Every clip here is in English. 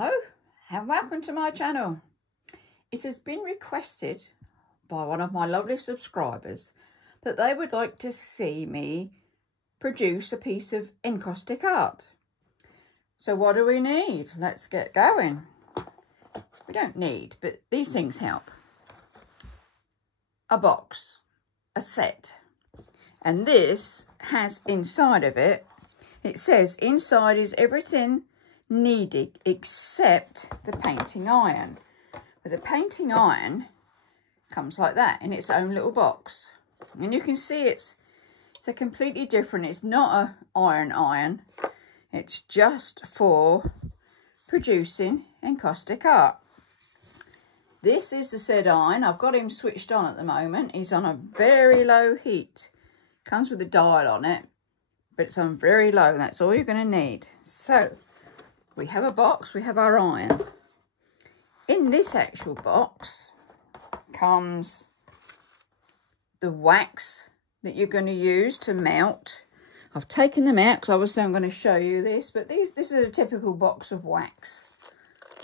Hello and welcome to my channel. It has been requested by one of my lovely subscribers that they would like to see me produce a piece of encaustic art. So what do we need? Let's get going. We don't need, but these things help. A box, a set, and this has inside of it, it says inside is everything needed except the painting iron. But the painting iron comes like that in its own little box, and you can see it's a completely different, it's not a iron, it's just for producing encaustic art. This is the said iron. I've got him switched on at the moment. He's on a very low heat. Comes with a dial on it, but it's on very low, and that's all you're going to need. So we have a box, we have our iron. In this actual box comes the wax that you're going to use to melt. I've taken them out because obviously I'm going to show you this, but this is a typical box of wax.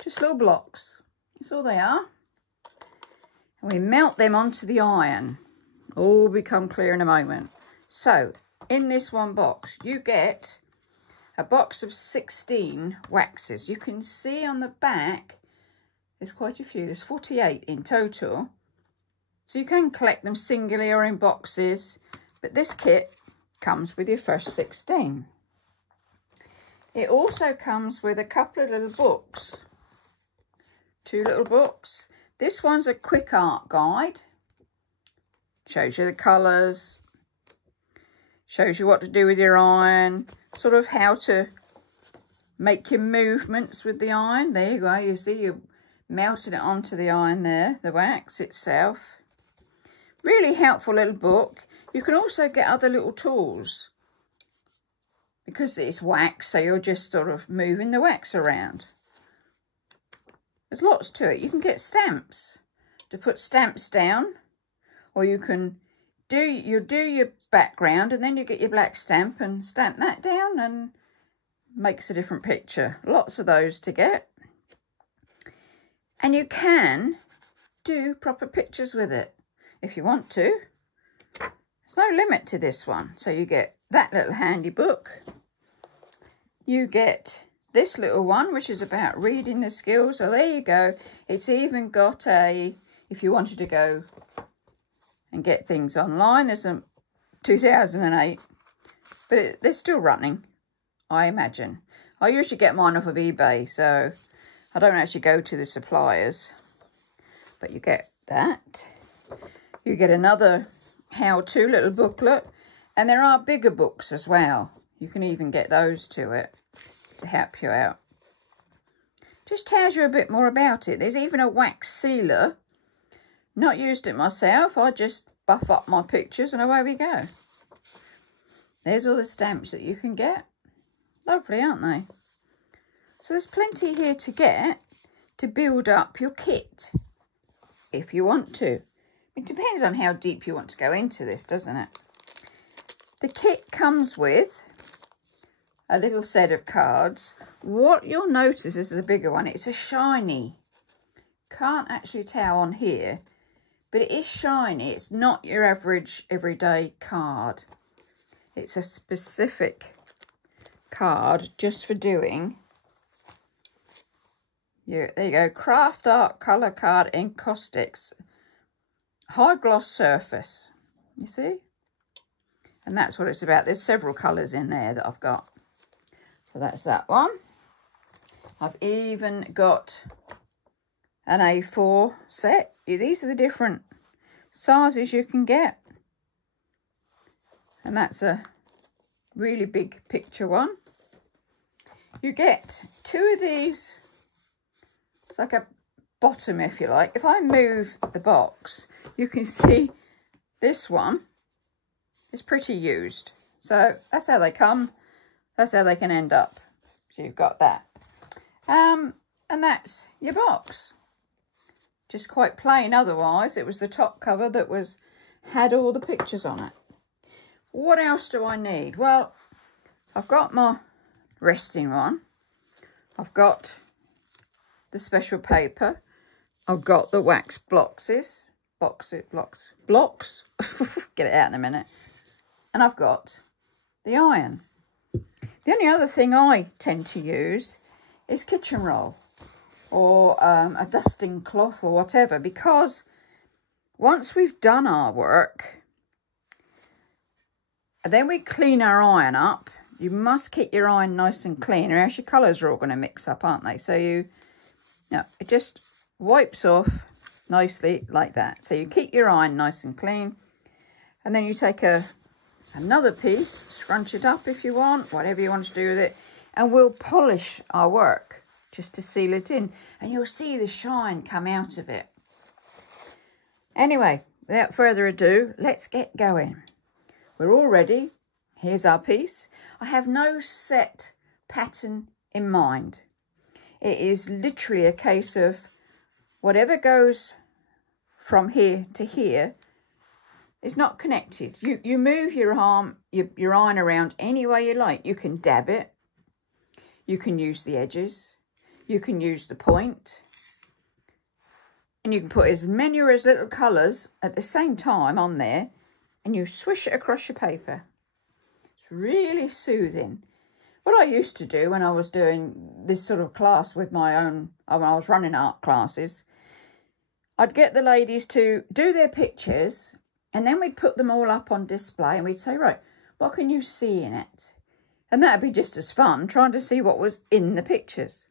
Just little blocks. That's all they are. And we melt them onto the iron. All will become clear in a moment. So in this one box you get a box of 16 waxes. You can see on the back there's quite a few. There's 48 in total. So you can collect them singly or in boxes. But this kit comes with your first 16. It also comes with a couple of little books. 2 little books. This one's a quick art guide. Shows you the colours. Shows you what to do with your iron. Sort of how to make your movements with the iron. There you go. You see you're melting it onto the iron there. The wax itself. Really helpful little book. You can also get other little tools. Because it's wax, so you're just sort of moving the wax around. There's lots to it. You can get stamps to put stamps down, or you can do your background and then you get your black stamp and stamp that down and makes a different picture. Lots of those to get. And you can do proper pictures with it if you want to. There's no limit to this one. So you get that little handy book. You get this little one, which is about reading the skills. So there you go. It's even got a, if you wanted to go and get things online, there's a 2008, but they're still running, I imagine. I usually get mine off of eBay, so I don't actually go to the suppliers. But you get that. You get another how-to little booklet, and there are bigger books as well. You can even get those to it to help you out. Just tells you a bit more about it. There's even a wax sealer. Not used it myself. I just buff up my pictures and away we go. There's all the stamps that you can get. Lovely, aren't they? So there's plenty here to get to build up your kit if you want to. It depends on how deep you want to go into this, doesn't it? The kit comes with a little set of cards. What you'll notice, this is a bigger one, it's a shiny. Can't actually tell on here, but it is shiny. It's not your average everyday card. It's a specific card just for doing. There you go. Craft Art Colour Card Encaustics. High gloss surface. You see? And that's what it's about. There's several colours in there that I've got. So that's that one. I've even got an A4 set. These are the different sizes you can get. And that's a really big picture one. You get 2 of these. It's like a bottom, if you like. If I move the box, you can see this one is pretty used. So that's how they come. That's how they can end up. So you've got that. And that's your box. Just quite plain otherwise. It was the top cover that had all the pictures on it. What else do I need? Well, I've got my resting one. I've got the special paper. I've got the wax blocks. Get it out in a minute. And I've got the iron. The only other thing I tend to use is kitchen roll or a dusting cloth or whatever, because once we've done our work, then we clean our iron up. You must keep your iron nice and clean, or else your colours are all going to mix up, aren't they? So it just wipes off nicely like that. So you keep your iron nice and clean, and then you take another piece, scrunch it up if you want, whatever you want to do with it, and we'll polish our work just to seal it in, and you'll see the shine come out of it. Anyway, without further ado, let's get going. We're all ready. Here's our piece. I have no set pattern in mind. It is literally a case of whatever goes from here to here is not connected. You move your arm, your iron around any way you like. You can dab it. You can use the edges. You can use the point. And you can put as many or as little colours at the same time on there, and you swish it across your paper. It's really soothing. What I used to do when I was doing this sort of class with my own, when I was running art classes, I'd get the ladies to do their pictures, and then we'd put them all up on display, and we'd say, right, what can you see in it? And that'd be just as fun, trying to see what was in the pictures.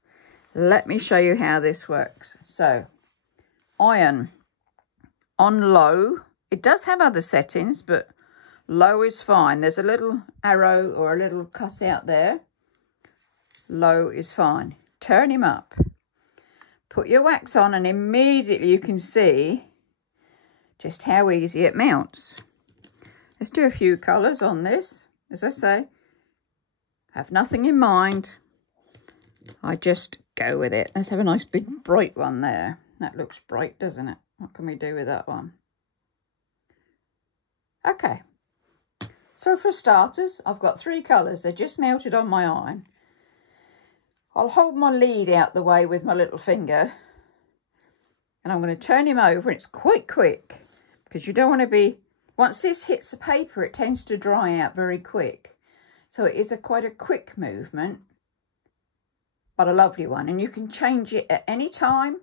Let me show you how this works. So, iron on low. It does have other settings, but low is fine. There's a little arrow or a little cut out there. Low is fine. Turn him up. Put your wax on, and immediately you can see just how easy it mounts. Let's do a few colours on this. As I say, have nothing in mind. I just go with it. Let's have a nice big bright one there. That looks bright, doesn't it? What can we do with that one? Okay. So for starters, I've got 3 colours. They're just melted on my iron. I'll hold my lead out the way with my little finger, and I'm going to turn him over. It's quite quick, because you don't want to be, once this hits the paper, it tends to dry out very quick. So it is quite a quick movement, but a lovely one. And you can change it at any time.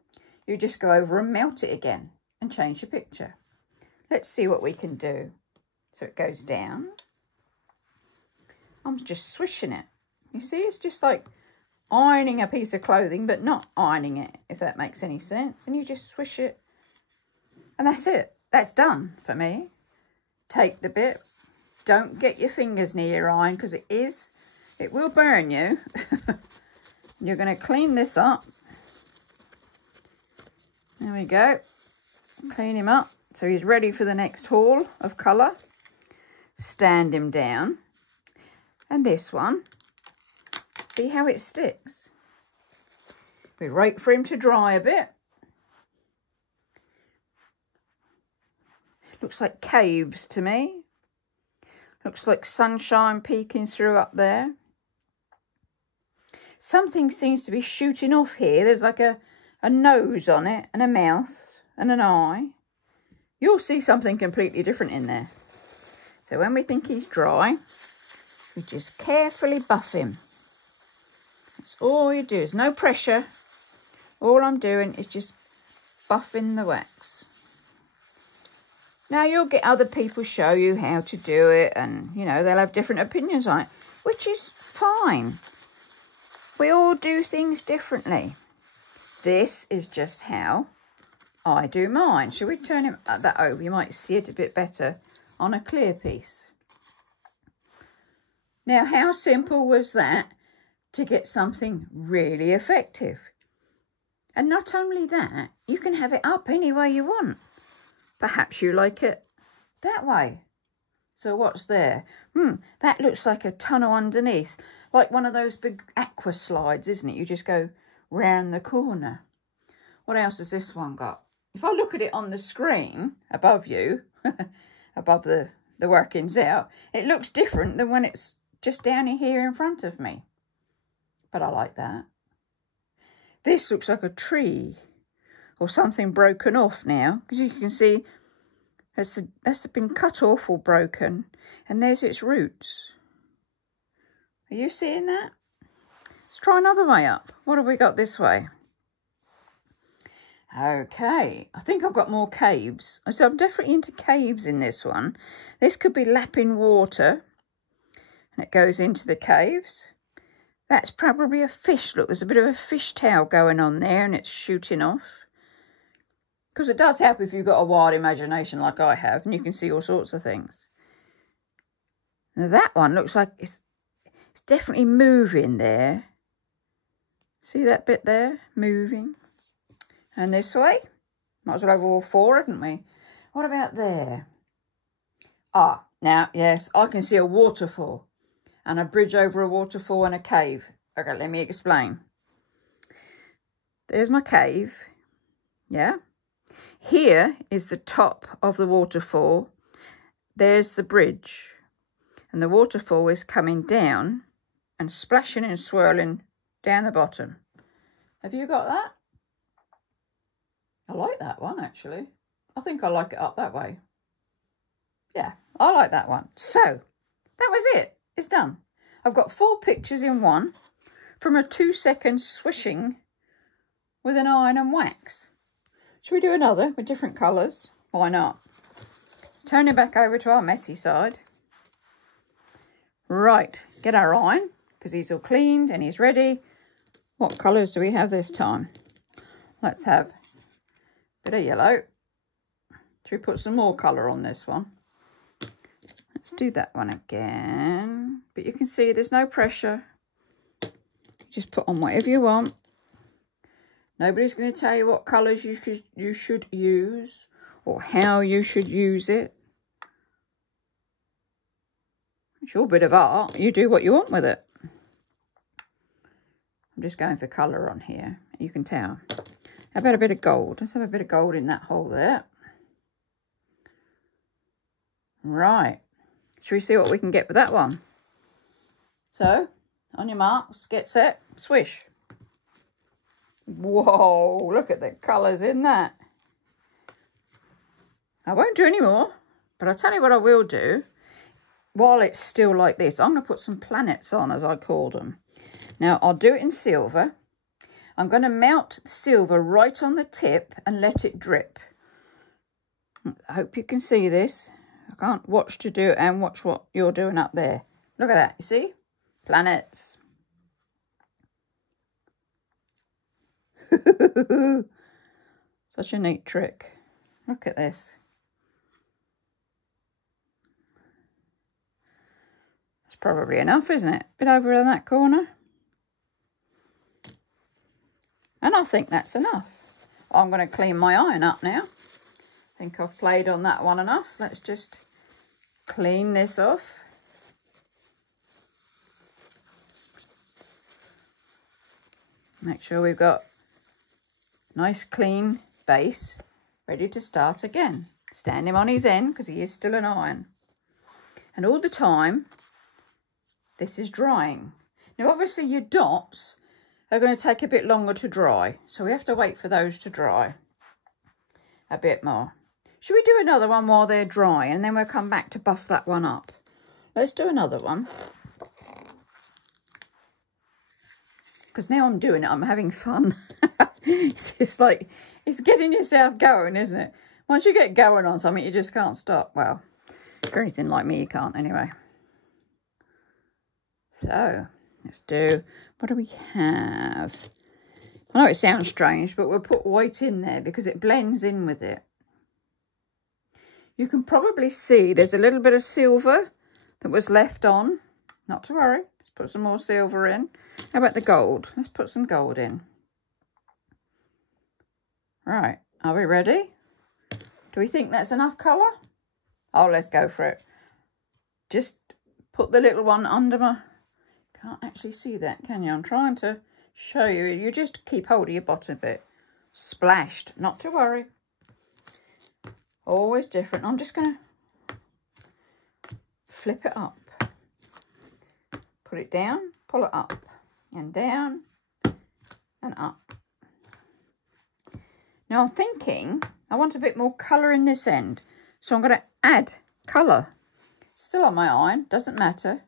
You just go over and melt it again and change your picture. Let's see what we can do. So it goes down. I'm just swishing it. You see, it's just like ironing a piece of clothing, but not ironing it, if that makes any sense. And you just swish it, and that's it. That's done for me. Take the bit. Don't get your fingers near your iron, because it will burn you. You're going to clean this up. There we go. Clean him up so he's ready for the next haul of colour. Stand him down. And this one, see how it sticks? We wait for him to dry a bit. Looks like caves to me. Looks like sunshine peeking through up there. Something seems to be shooting off here. There's like a nose on it, and a mouth, and an eye. You'll see something completely different in there. So when we think he's dry, we just carefully buff him. That's all you do. Is no pressure. All I'm doing is just buffing the wax. Now you'll get other people show you how to do it, and you know, they'll have different opinions on it, which is fine. We all do things differently. This is just how I do mine. Shall we turn that over? You might see it a bit better on a clear piece. Now, how simple was that to get something really effective? And not only that, you can have it up any way you want. Perhaps you like it that way. So what's there? That looks like a tunnel underneath, like one of those big aqua slides, isn't it? You just go round the corner. What else has this one got? If I look at it on the screen above you, above the workings out, it looks different than when it's just down here in front of me. But I like that. This looks like a tree or something broken off now, because you can see that's been cut off or broken, and there's its roots. Are you seeing that? Let's try another way up. What have we got this way? Okay, I think I've got more caves. So I'm definitely into caves in this one. This could be lapping water, and it goes into the caves. That's probably a fish. Look, there's a bit of a fish tail going on there, and it's shooting off. Because it does help if you've got a wild imagination like I have, and you can see all sorts of things. Now that one looks like it's definitely moving there. See that bit there? Moving. And this way? Might as well have all four, hadn't we? What about there? Ah, now, yes, I can see a waterfall. And a bridge over a waterfall and a cave. Okay, let me explain. There's my cave. Yeah? Here is the top of the waterfall. There's the bridge. And the waterfall is coming down and splashing and swirling down the bottom. Have you got that? I like that one, actually. I think I like it up that way. Yeah, I like that one. So, that was it. It's done. I've got 4 pictures in one from a 2-second swishing with an iron and wax. Should we do another with different colours? Why not? Let's turn it back over to our messy side. Right, get our iron, because he's all cleaned and he's ready. What colours do we have this time? Let's have a bit of yellow. Should we put some more colour on this one? Let's do that one again. But you can see there's no pressure. Just put on whatever you want. Nobody's going to tell you what colours you should use or how you should use it. It's your bit of art. You do what you want with it. I'm just going for colour on here. You can tell. How about a bit of gold? Let's have a bit of gold in that hole there. Right. Shall we see what we can get with that one? So, on your marks, get set, swish. Whoa, look at the colours in that. I won't do any more, but I'll tell you what I will do. While it's still like this, I'm going to put some planets on, as I call them. Now, I'll do it in silver. I'm going to mount the silver right on the tip and let it drip. I hope you can see this. I can't watch to do it and watch what you're doing up there. Look at that, you see? Planets. Such a neat trick. Look at this. That's probably enough, isn't it? Bit over in that corner. And I think that's enough. I'm going to clean my iron up now. I think I've played on that one enough. Let's just clean this off. Make sure we've got nice clean base ready to start again. Stand him on his end because he is still an iron. And all the time this is drying. Now obviously your dots are going to take a bit longer to dry, so we have to wait for those to dry a bit more. Should we do another one while they're dry and then we'll come back to buff that one up? Let's do another one. Because now I'm doing it, I'm having fun. It's just like, it's getting yourself going, isn't it? Once you get going on something, you just can't stop. Well, if you're anything like me, you can't anyway. So, let's do, what do we have? I know it sounds strange, but we'll put white in there because it blends in with it. You can probably see there's a little bit of silver that was left on. Not to worry, let's put some more silver in. How about the gold? Let's put some gold in. Right, are we ready? Do we think that's enough colour? Oh, let's go for it. Just put the little one under my... Can't actually see that, can you? I'm trying to show you. You just keep hold of your bottom bit. Splashed, not to worry. Always different. I'm just going to flip it up. Put it down, pull it up, and down, and up. Now I'm thinking I want a bit more colour in this end. So I'm going to add colour. Still on my iron, doesn't matter.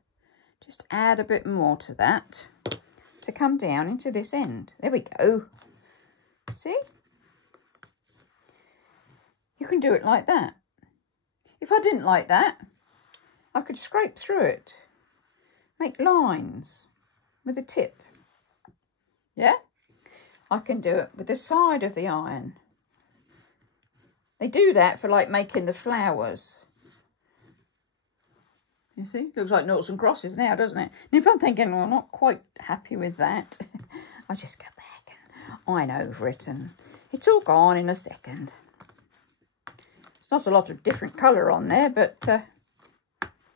Just add a bit more to that to come down into this end. There we go. See? You can do it like that. If I didn't like that, I could scrape through it. Make lines with the tip. Yeah? I can do it with the side of the iron. They do that for like making the flowers. You see? Looks like noughts and crosses now, doesn't it? And if I'm thinking, well, I'm not quite happy with that, I just go back and iron over it and it's all gone in a second. There's not a lot of different colour on there, but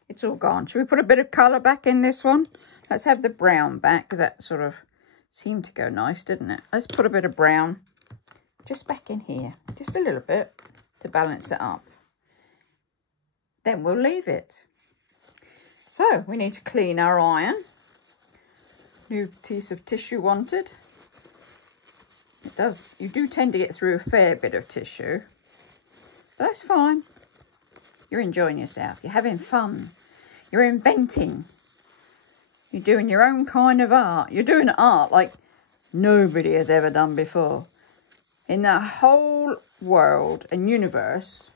it's all gone. Should we put a bit of colour back in this one? Let's have the brown back because that sort of seemed to go nice, didn't it? Let's put a bit of brown just back in here. Just a little bit to balance it up. Then we'll leave it. So we need to clean our iron. New piece of tissue wanted. It does, you do tend to get through a fair bit of tissue. But that's fine. You're enjoying yourself. You're having fun. You're inventing. You're doing your own kind of art. You're doing art like nobody has ever done before. In the whole world and universe.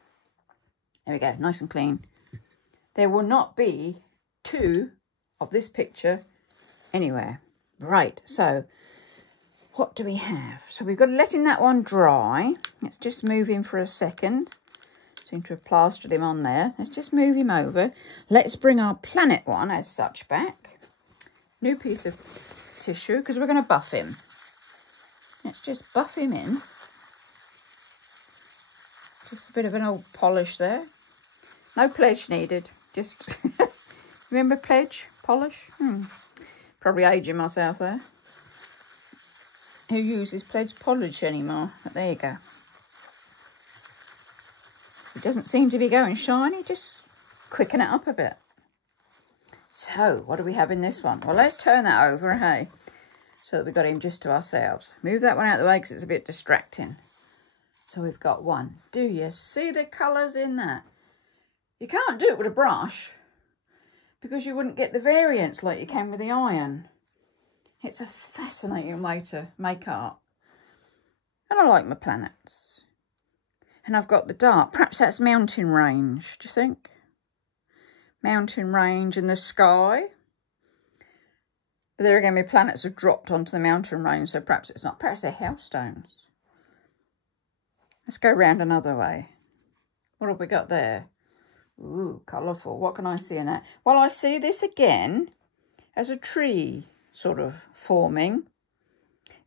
There we go, nice and clean. There will not be two of this picture anywhere. Right, so what do we have? So we've got to letting that one dry. Let's just move him for a second. Seem to have plastered him on there. Let's just move him over. Let's bring our planet one as such back. New piece of tissue because we're going to buff him. Let's just buff him in. Just a bit of an old polish there. No pledge needed. Just remember pledge, polish? Probably aging myself there. Who uses pledge polish anymore? But there you go. It doesn't seem to be going shiny. Just quicken it up a bit. So, what do we have in this one? Well, let's turn that over, hey, so that we've got him just to ourselves. Move that one out of the way because it's a bit distracting. So we've got one. Do you see the colours in that? You can't do it with a brush because you wouldn't get the variance like you can with the iron. It's a fascinating way to make art. And I like my planets. And I've got the dark. Perhaps that's mountain range, do you think? Mountain range and the sky. But there again, my planets have dropped onto the mountain range, so perhaps it's not. Perhaps they're house stones. Let's go round another way. What have we got there? Ooh, colourful. What can I see in that? Well, I see this again as a tree sort of forming.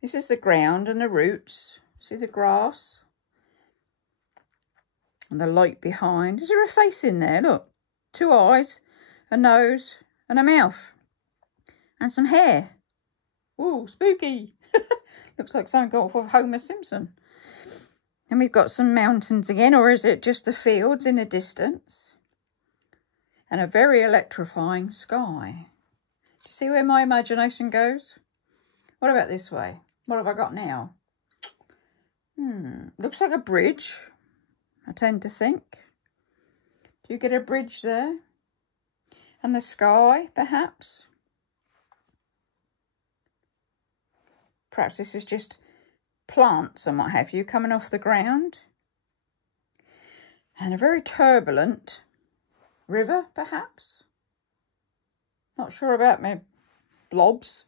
This is the ground and the roots. See the grass? And the light behind. Is there a face in there? Look. 2 eyes, a nose, and a mouth. And some hair. Ooh, spooky. Looks like something got off of Homer Simpson. And we've got some mountains again, or is it just the fields in the distance? And a very electrifying sky. Do you see where my imagination goes? What about this way? What have I got now? Looks like a bridge, I tend to think. Do you get a bridge there? And the sky, perhaps? Perhaps this is just plants and what have you coming off the ground. And a very turbulent river, perhaps? Not sure about my blobs,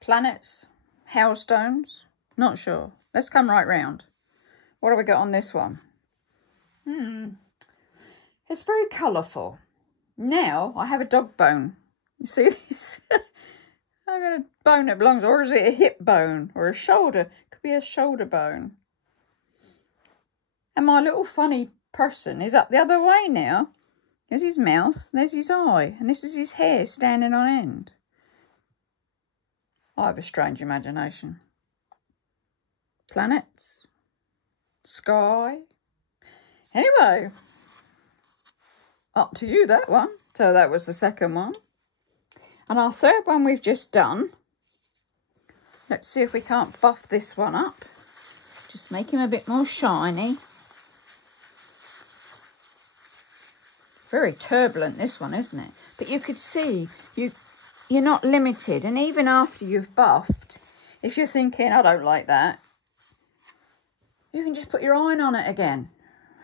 planets, hailstones. Not sure. Let's come right round. What have we got on this one? It's very colourful. Now I have a dog bone. You see this? I've got a bone that belongs, or is it a hip bone or a shoulder? Could be a shoulder bone. And my little funny person is up the other way now. There's his mouth, there's his eye, and this is his hair standing on end. I have a strange imagination. Planets, sky. Anyway. Up to you, that one. So that was the second one. And our third one we've just done. Let's see if we can't buff this one up. Just make him a bit more shiny. Very turbulent, this one, isn't it? But you could see you're not limited. And even after you've buffed, if you're thinking, I don't like that, you can just put your iron on it again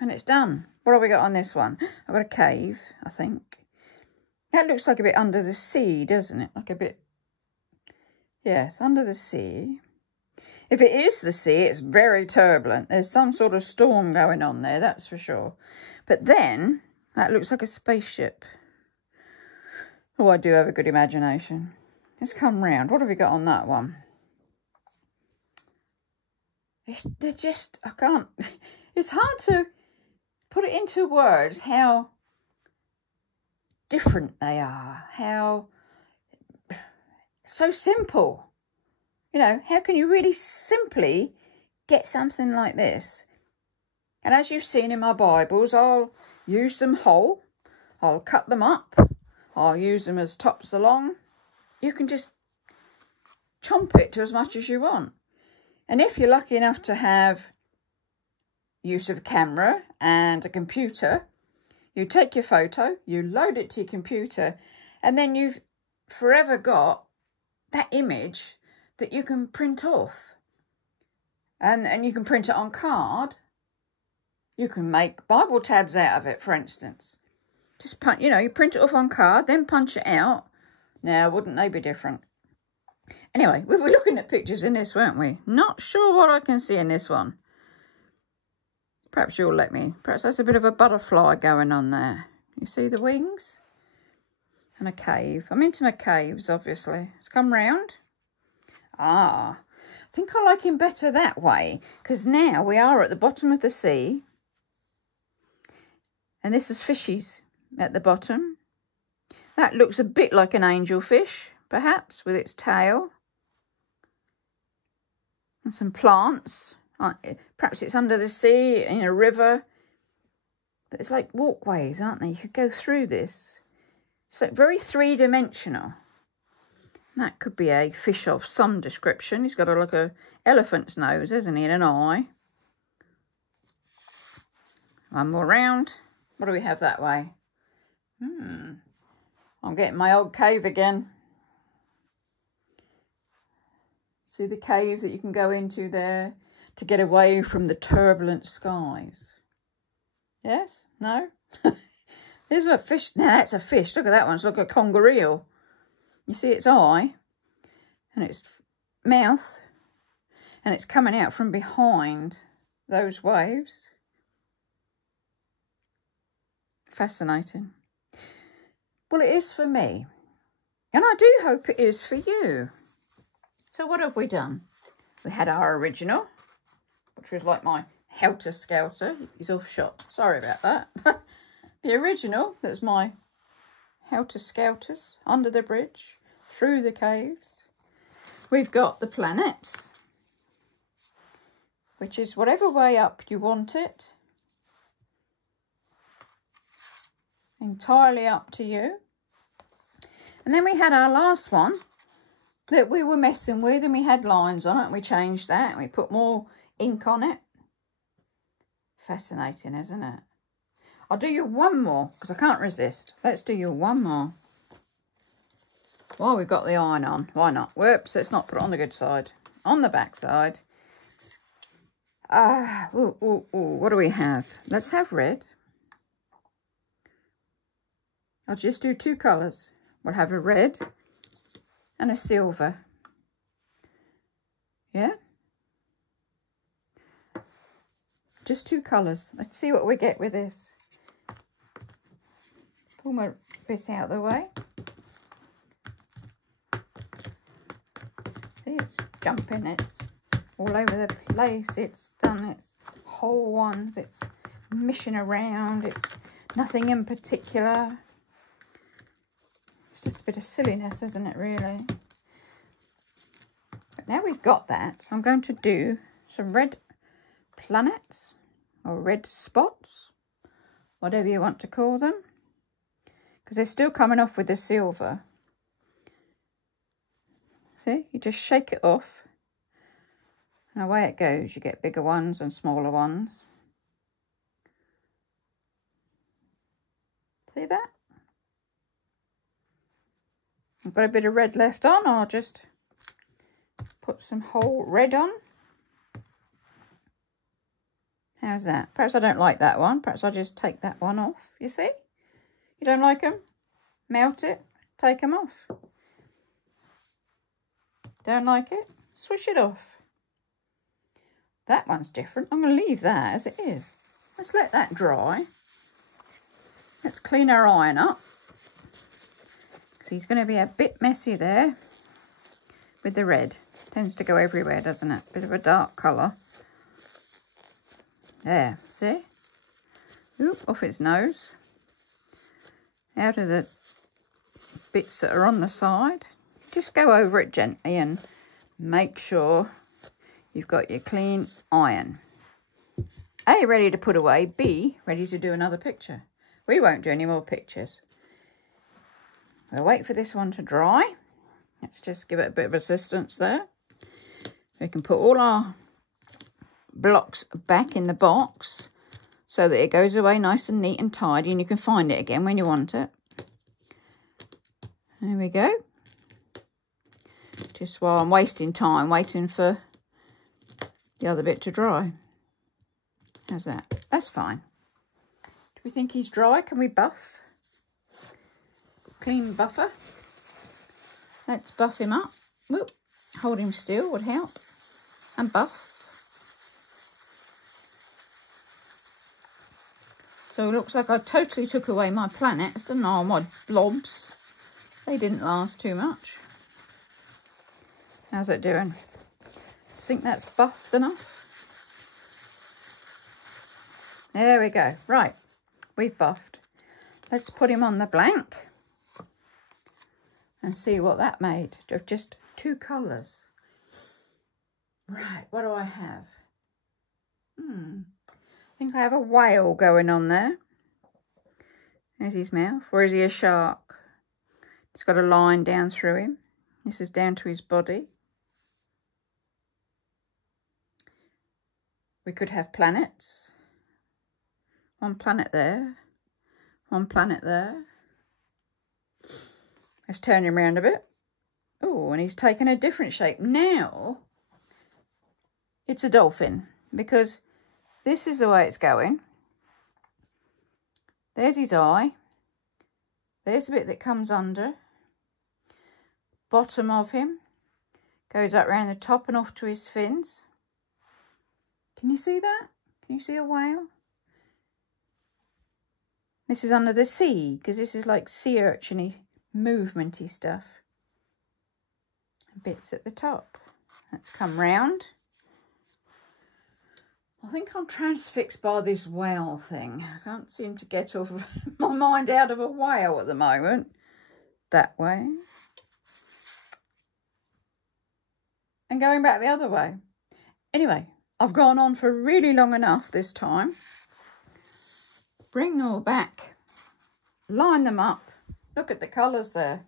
and it's done. What have we got on this one? I've got a cave, I think. That looks like a bit under the sea, doesn't it? Like a bit, yes, under the sea. If it is the sea, it's very turbulent. There's some sort of storm going on there, that's for sure. But then, that looks like a spaceship. Oh, I do have a good imagination. Let's come round. What have we got on that one? They're just, I can't, it's hard to put it into words how different they are, how so simple. You know, how can you really simply get something like this? And as you've seen in my Bibles, I'll use them whole, I'll cut them up, I'll use them as tops along. You can just chomp it to as much as you want. And if you're lucky enough to have use of a camera and a computer, you take your photo, you load it to your computer, and then you've forever got that image that you can print off. And you can print it on card. You can make Bible tabs out of it, for instance. Just punch, you know, you print it off on card, then punch it out. Now, wouldn't they be different? Anyway, we were looking at pictures in this, weren't we? Not sure what I can see in this one. Perhaps you'll let me. Perhaps there's a bit of a butterfly going on there. You see the wings? And a cave. I'm into my caves, obviously. Let's come round. Ah, I think I like him better that way, because now we are at the bottom of the sea. And this is fishies at the bottom. That looks a bit like an angelfish, perhaps, with its tail. And some plants. Perhaps it's under the sea, in a river. But it's like walkways, aren't they? You could go through this. It's like very three-dimensional. That could be a fish of some description. He's got a like a elephant's nose, hasn't he? And an eye. One more round. What do we have that way? I'm getting my old cave again. See the cave that you can go into there to get away from the turbulent skies? Yes? No? Here's a fish. Now that's a fish. Look at that one. It's like a conger eel. You see its eye and its mouth, and it's coming out from behind those waves. Fascinating. Well, it is for me, and I do hope it is for you. So what have we done? We had our original, which was like my helter-skelter. He's off shot. Sorry about that. The original, that's my helter-skelters, under the bridge, through the caves. We've got the planets, which is whatever way up you want it. Entirely up to you. And then we had our last one that we were messing with, and we had lines on it, and we changed that, and we put more ink on it. Fascinating, isn't it? I'll do you one more, because I can't resist. Let's do you one more. Well, we've got the iron on. Why not? Whoops, let's not put it on the good side. On the back side. What do we have? Let's have red. I'll just do two colours. We'll have a red and a silver. Yeah? Just two colours. Let's see what we get with this. Pull my bit out of the way. See, it's jumping. It's all over the place. It's done its whole ones. It's mishing around. It's nothing in particular. It's just a bit of silliness, isn't it, really? But now we've got that, I'm going to do some red planets or red spots, whatever you want to call them, because they're still coming off with the silver. See, you just shake it off And away it goes. You get bigger ones and smaller ones. See that? I've got a bit of red left on. I'll just put some whole red on. How's that? Perhaps I don't like that one. Perhaps I'll just take that one off. You see? You don't like them? Melt it. Take them off. Don't like it? Switch it off. That one's different. I'm going to leave that as it is. Let's let that dry. Let's clean our iron up. Because he's going to be a bit messy there with the red. Tends to go everywhere, doesn't it? Bit of a dark colour. There, see? Oop, off its nose. Out of the bits that are on the side. Just go over it gently and make sure you've got your clean iron. A, ready to put away. B, ready to do another picture. We won't do any more pictures. We'll wait for this one to dry. Let's just give it a bit of assistance there. We can put all our blocks back in the box so that it goes away nice and neat and tidy, and you can find it again when you want it. There we go. Just while I'm wasting time waiting for the other bit to dry. How's that? That's fine. Do we think he's dry? Can we buff? Clean buffer. Let's buff him up. Whoop. Hold him still would help. And buff. So it looks like I totally took away my planets, didn't I? My blobs. They didn't last too much. How's it doing? I think that's buffed enough. There we go. Right. We've buffed. Let's put him on the blank. And see what that made of just 2 colours. Right. What do I have? I think I have a whale going on there. There's his mouth. Or is he a shark? It's got a line down through him. This is down to his body. We could have planets. 1 planet there. 1 planet there. Let's turn him around a bit. Oh, and he's taken a different shape. Now, it's a dolphin. Because this is the way it's going. There's his eye. There's the bit that comes under. Bottom of him. Goes up around the top and off to his fins. Can you see that? Can you see a whale? This is under the sea, because this is like sea urchin-y, movementy stuff. Bits at the top. Let's come round. I think I'm transfixed by this whale thing. I can't seem to get off my mind out of a whale at the moment. That way. And going back the other way. Anyway, I've gone on for really long enough this time. Bring them all back. Line them up. Look at the colours there.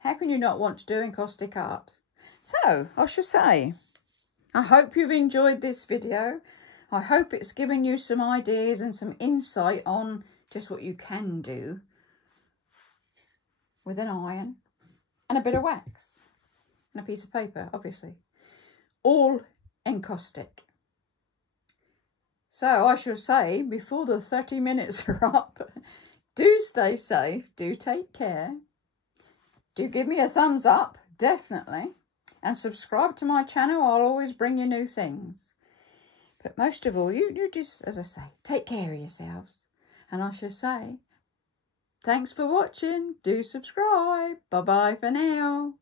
How can you not want to do encaustic art? So, I should say, I hope you've enjoyed this video. I hope it's given you some ideas and some insight on just what you can do with an iron and a bit of wax and a piece of paper, obviously. All encaustic. So I shall say, before the 30 minutes are up, do stay safe, do take care, do give me a thumbs up, definitely. And subscribe to my channel. I'll always bring you new things. But most of all, you just, as I say, take care of yourselves. And I should say, thanks for watching. Do subscribe. Bye-bye for now.